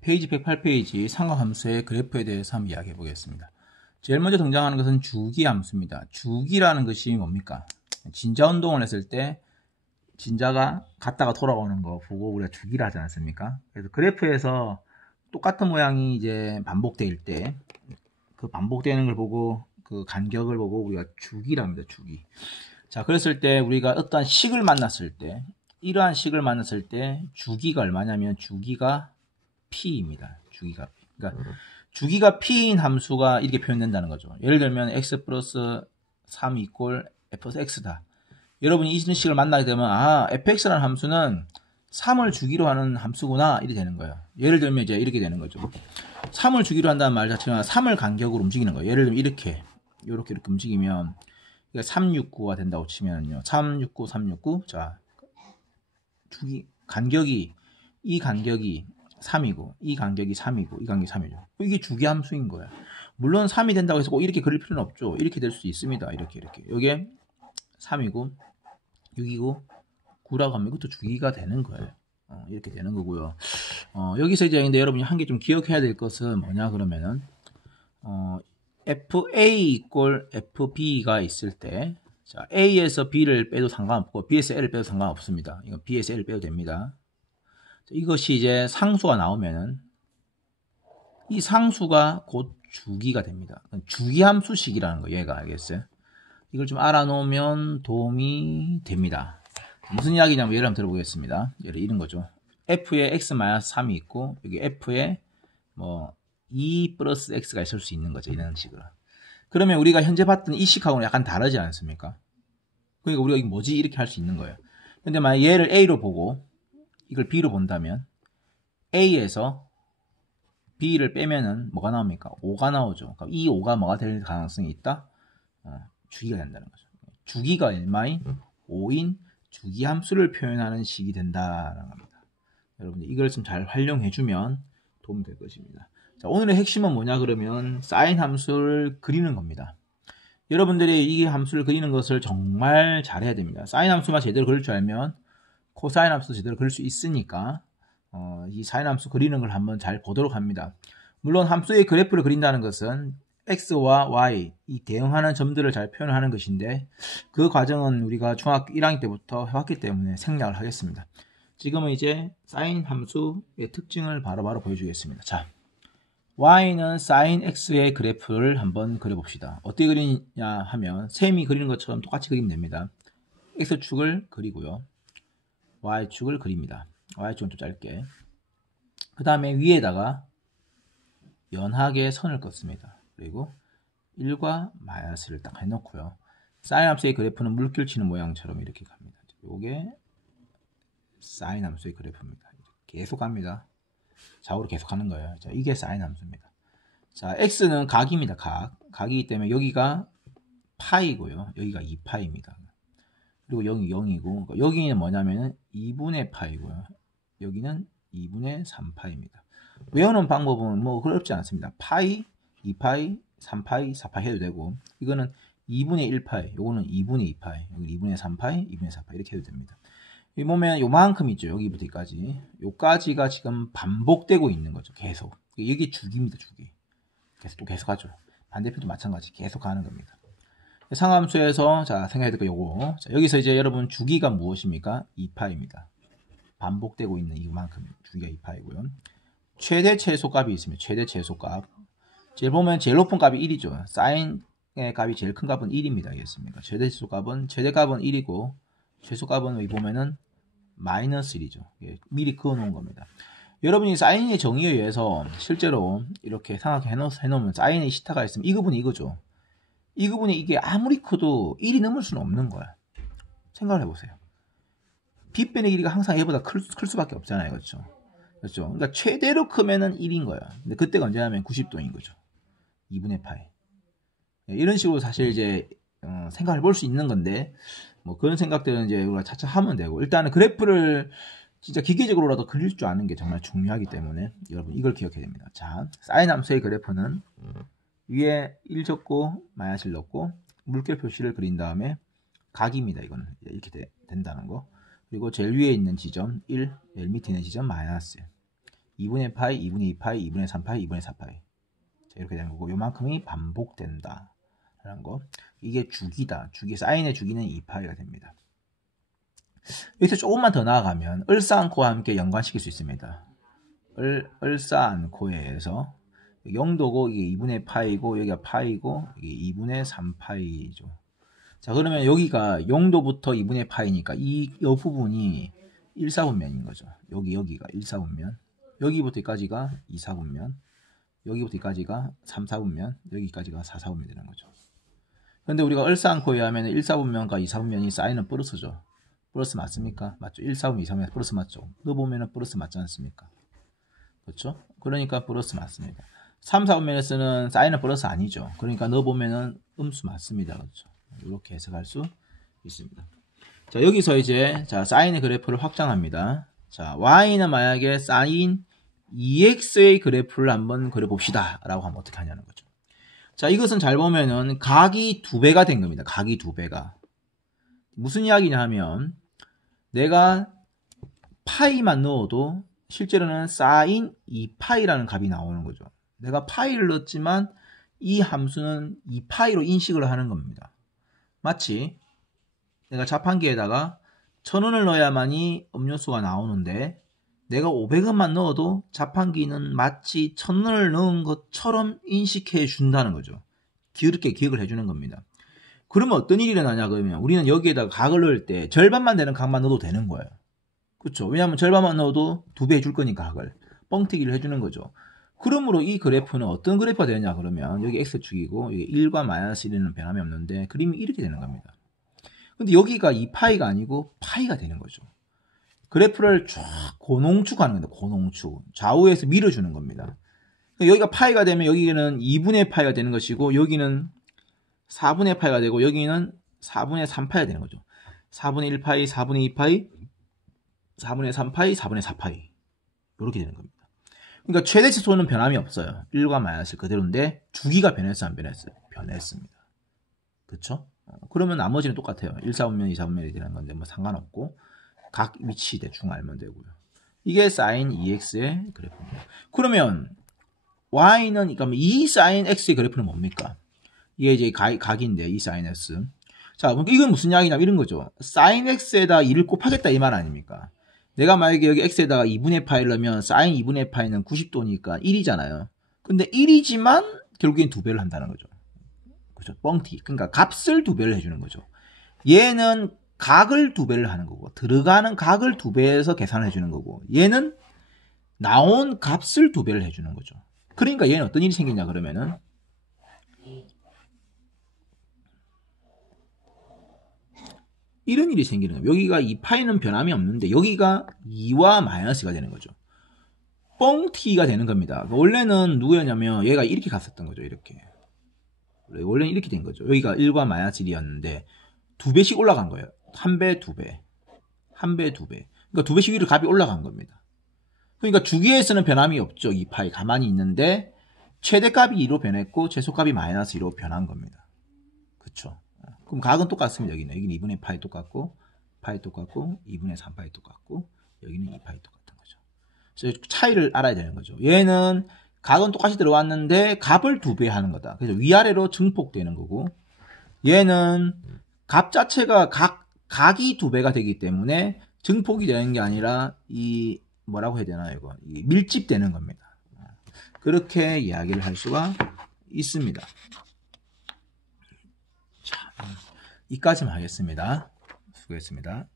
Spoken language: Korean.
페이지 108페이지 삼각함수의 그래프에 대해서 한번 이야기해 보겠습니다. 제일 먼저 등장하는 것은 주기 함수입니다. 주기라는 것이 뭡니까? 진자 운동을 했을 때 진자가 갔다가 돌아오는 거 보고 우리가 주기라 하지 않습니까? 그래서 그래프에서 똑같은 모양이 이제 반복될 때 그 반복되는 걸 보고 그 간격을 보고 우리가 주기라 합니다. 주기. 자, 그랬을 때 우리가 어떠한 식을 만났을 때 이러한 식을 만났을 때 주기가 얼마냐면 주기가 p입니다. 주기가 p. 그러니까 주기가 p인 함수가 이렇게 표현된다는 거죠. 예를 들면 x 플러스 3 이꼴 f x다. 여러분이 이런 식을 만나게 되면 fx라는 함수는 3을 주기로 하는 함수구나 이렇게 되는 거예요. 예를 들면 이제 이렇게 되는 거죠. 3을 주기로 한다는 말 자체가 3을 간격으로 움직이는 거예요. 예를 들면 이렇게 움직이면 369가 된다고 치면요. 369, 369. 자, 주기 간격이 이 간격이 3이고 이 간격이 3이고 이 간격이 3이죠. 이게 주기 함수인 거예요. 물론 3이 된다고 해서 꼭 이렇게 그릴 필요는 없죠. 이렇게 될 수 있습니다. 이렇게. 여기에 3이고 6이고 9라고 하면 이것도 주기가 되는 거예요. 이렇게 되는 거고요. 여기서 이제 근데 여러분이 한 개 좀 기억해야 될 것은 뭐냐 그러면은 FA 이꼴 FB가 있을 때 자, A에서 B를 빼도 상관없고 B에서 L을 빼도 상관없습니다. 이건 B에서 L을 빼도 됩니다. 이것이 이제 상수가 나오면은 이 상수가 곧 주기가 됩니다. 주기함수식이라는 거 얘가 알겠어요? 이걸 좀 알아놓으면 도움이 됩니다. 무슨 이야기냐면 예를 한번 들어보겠습니다. 예를 이런 거죠. F에 x-3이 있고 여기 F에 뭐 2 플러스 x가 있을 수 있는 거죠. 이런 식으로. 그러면 우리가 현재 봤던 이 식하고는 약간 다르지 않습니까? 그러니까 우리가 이게 뭐지? 이렇게 할 수 있는 거예요. 근데 만약 얘를 A로 보고 이걸 B로 본다면 A에서 B를 빼면은 뭐가 나옵니까? 5가 나오죠. 그러니까 이 5가 뭐가 될 가능성이 있다? 주기가 된다는 거죠. 주기가 얼마인? 5인 주기함수를 표현하는 식이 된다라는 겁니다. 여러분들 이걸 좀 잘 활용해주면 도움이 될 것입니다. 자, 오늘의 핵심은 뭐냐 그러면 사인 함수를 그리는 겁니다. 여러분들이 이 함수를 그리는 것을 정말 잘해야 됩니다. 사인 함수만 제대로 그릴 줄 알면 코사인 함수도 제대로 그릴 수 있으니까 이 사인 함수 그리는 걸 한번 잘 보도록 합니다. 물론 함수의 그래프를 그린다는 것은 x와 y 이 대응하는 점들을 잘 표현하는 것인데 그 과정은 우리가 중학교 1학년 때부터 해왔기 때문에 생략을 하겠습니다. 지금은 이제 사인 함수의 특징을 바로바로 보여주겠습니다. 자, y는 sin x의 그래프를 한번 그려봅시다. 어떻게 그리냐 하면 셈이 그리는 것처럼 똑같이 그리면 됩니다. x축을 그리고요. y축을 그립니다. y축은 좀 짧게. 그 다음에 위에다가 연하게 선을 긋습니다. 그리고 1과 마이너스를 딱 해놓고요. 사인 함수의 그래프는 물길 치는 모양처럼 이렇게 갑니다. 요게 사인 함수의 그래프입니다. 계속 갑니다. 좌우로 계속 가는 거예요. 자, 이게 사인 함수입니다. 자, x는 각입니다. 각이기 때문에 여기가 파이고요. 여기가 2파입니다. 그리고 여기 0이고 여기는 뭐냐면은 2분의 파이고요. 여기는 2분의 3파입니다. 외우는 방법은 뭐 어렵지 않습니다. 파이, 2파이, 3파이, 4파이 해도 되고 이거는 2분의 1파이, 요거는 2분의 2파이, 여기 2분의 3파이, 2분의 4파이 이렇게 해도 됩니다. 여기 보면 요만큼 있죠. 여기부터 여기까지. 요까지가 지금 반복되고 있는 거죠. 계속. 이게 주기입니다. 주기. 계속 하죠. 반대편도 마찬가지. 계속 가는 겁니다. 상함수에서 자 생각해야 될 거 요거. 자, 여기서 이제 여러분 주기가 무엇입니까? 2파입니다. 반복되고 있는 이만큼 주기가 2파이고요. 최대 최소값이 있습니다. 최대 최소값. 제일 보면 제일 높은 값이 1이죠. 사인의 값이 제일 큰 값은 1입니다. 알겠습니까? 최대 최소값은 최대값은 1이고 최소값은 여기 보면은 마이너스 1이죠. 미리 그어 놓은 겁니다. 여러분이 사인의 정의에 의해서 실제로 이렇게 생각해 놓으면 사인의 시타가 있으면 이 부분이 이거죠. 이 부분이 이게 아무리 커도 1이 넘을 수는 없는 거야. 생각을 해보세요. 빗변의 길이가 항상 얘보다 클 수밖에 없잖아요. 그렇죠? 그러니까 최대로 크면은 1인 거야. 근데 그때가 언제냐면 90도인 거죠. 2분의 파이. 이런 식으로 사실 이제 생각을 볼 수 있는 건데 뭐 그런 생각들은 이제 우리가 차차 하면 되고 일단은 그래프를 진짜 기계적으로라도 그릴 줄 아는 게 정말 중요하기 때문에 여러분 이걸 기억해야 됩니다. 자, 사인 함수의 그래프는 위에 1 적고 마이너스를 넣고 물결 표시를 그린 다음에 각입니다. 이거는 이렇게 된다는 거. 그리고 제일 위에 있는 지점 1, 제일 밑에 있는 지점 마이너스. 2분의 파이, 2분의 2파이, 2분의 3파이, 2분의 4파이. 자, 이렇게 되는 거고, 요만큼이 반복된다. 라는 거. 이게 주기다. 주기, 사인의 주기는 2파이가 됩니다. 여기서 조금만 더 나아가면, 을사안코와 함께 연관시킬 수 있습니다. 을사안코에 의해서 0도고, 이게 2분의 파이고, 여기가 파이고, 이게 2분의 3파이죠. 자, 그러면 여기가 0도부터 2분의 파이니까 이 부분이 1사분면인 거죠. 여기가 1사분면. 여기부터 여기까지가 2사분면. 여기부터 여기까지가 3사분면. 여기까지가 4사분면 되는 거죠. 근데 우리가 을사안코에 하면 1사분면과 2사분면이 사인은 플러스죠. 플러스 맞습니까? 맞죠. 1사분면, 2사분면 플러스 맞죠. 넣어보면 플러스 맞지 않습니까? 그렇죠? 그러니까 플러스 맞습니다. 3, 4분면에서는 사인은 플러스 아니죠. 그러니까 넣어보면 음수 맞습니다. 그렇죠? 이렇게 해석할 수 있습니다. 자, 여기서 이제 자 사인의 그래프를 확장합니다. 자, y는 만약에 사인 2x의 그래프를 한번 그려봅시다 라고 하면 어떻게 하냐는 거죠. 자, 이것은 잘 보면은 각이 2배가 된 겁니다. 각이 2배가. 무슨 이야기냐 하면 내가 파이만 넣어도 실제로는 사인 2파이라는 값이 나오는 거죠. 내가 파이를 넣었지만 이 함수는 2파이로 인식을 하는 겁니다. 마치 내가 자판기에다가 1000원을 넣어야만이 음료수가 나오는데 내가 500원만 넣어도 자판기는 마치 1000원을 넣은 것처럼 인식해 준다는 거죠. 그렇게 기억을 해주는 겁니다. 그러면 어떤 일이 일어나냐 그러면 우리는 여기에다가 각을 넣을 때 절반만 되는 각만 넣어도 되는 거예요. 그렇죠? 왜냐하면 절반만 넣어도 2배 해줄 거니까 각을 뻥튀기를 해주는 거죠. 그러므로 이 그래프는 어떤 그래프가 되냐 그러면 여기 x축이고 여기 1과 마이너스 1에는 변함이 없는데 그림이 이렇게 되는 겁니다. 근데 여기가 2파이가 아니고 파이가 되는 거죠. 그래프를 쫙 고농축하는 겁니다. 고농축. 좌우에서 밀어주는 겁니다. 여기가 파이가 되면 여기는 2분의 파이가 되는 것이고 여기는 4분의 파이가 되고 여기는 4분의 3파이가 되는 거죠. 4분의 1파이, 4분의 2파이, 4분의 3파이, 4분의 4파이 이렇게 되는 겁니다. 그러니까 최대치수는 변함이 없어요. 1과 마이너스 그대로인데 주기가 변했어요? 안 변했어요? 변했습니다. 그렇죠? 그러면 나머지는 똑같아요. 1사분면, 2사분면이 되는 건데 뭐 상관없고 각 위치 대충 알면 되고요. 이게 sin 2x의 그래프입니다. 그러면 y는 그러니까 이 sin x의 그래프는 뭡니까? 이게 이제 각인데 이 sin x. 자, 이건 무슨 이야기냐면 이런 거죠. sin x에다 2를 곱하겠다 이 말 아닙니까? 내가 만약에 여기 x에다가 2분의 파이를 넣으면 sin 2분의 파이는 90도니까 1이잖아요. 근데 1이지만 결국엔 2배를 한다는 거죠. 그렇죠? 뻥튀기. 그러니까 값을 2배를 해주는 거죠. 얘는 각을 2배를 하는 거고 들어가는 각을 2배에서 계산을 해주는 거고 얘는 나온 값을 2배를 해주는 거죠. 그러니까 얘는 어떤 일이 생기냐 그러면은 이런 일이 생기는 거예요. 여기가 2파이는 변함이 없는데 여기가 2와 마이너스가 되는 거죠. 뻥튀기가 되는 겁니다. 원래는 누구였냐면 얘가 이렇게 갔었던 거죠. 이렇게. 원래는 이렇게 된 거죠. 여기가 1과 마이너스 1이었는데 2배씩 올라간 거예요. 1배, 2배. 1배, 2배. 그러니까 2배씩 위로 값이 올라간 겁니다. 그러니까 주기에서는 변함이 없죠. 2파이 가만히 있는데 최대값이 2로 변했고 최소값이 마이너스 2로 변한 겁니다. 그쵸? 그럼 각은 똑같습니다. 여기는 2분의 파이 똑같고 파이 똑같고 2분의 3파이 똑같고 여기는 2파이 똑같은 거죠. 그래서 차이를 알아야 되는 거죠. 얘는 각은 똑같이 들어왔는데 값을 2배 하는 거다. 그래서 위아래로 증폭되는 거고 얘는 값 자체가 각이 2배가 되기 때문에 증폭이 되는 게 아니라 이 뭐라고 해야 되나 이거 이 밀집되는 겁니다. 그렇게 이야기를 할 수가 있습니다. 자, 이까지만 하겠습니다. 수고했습니다.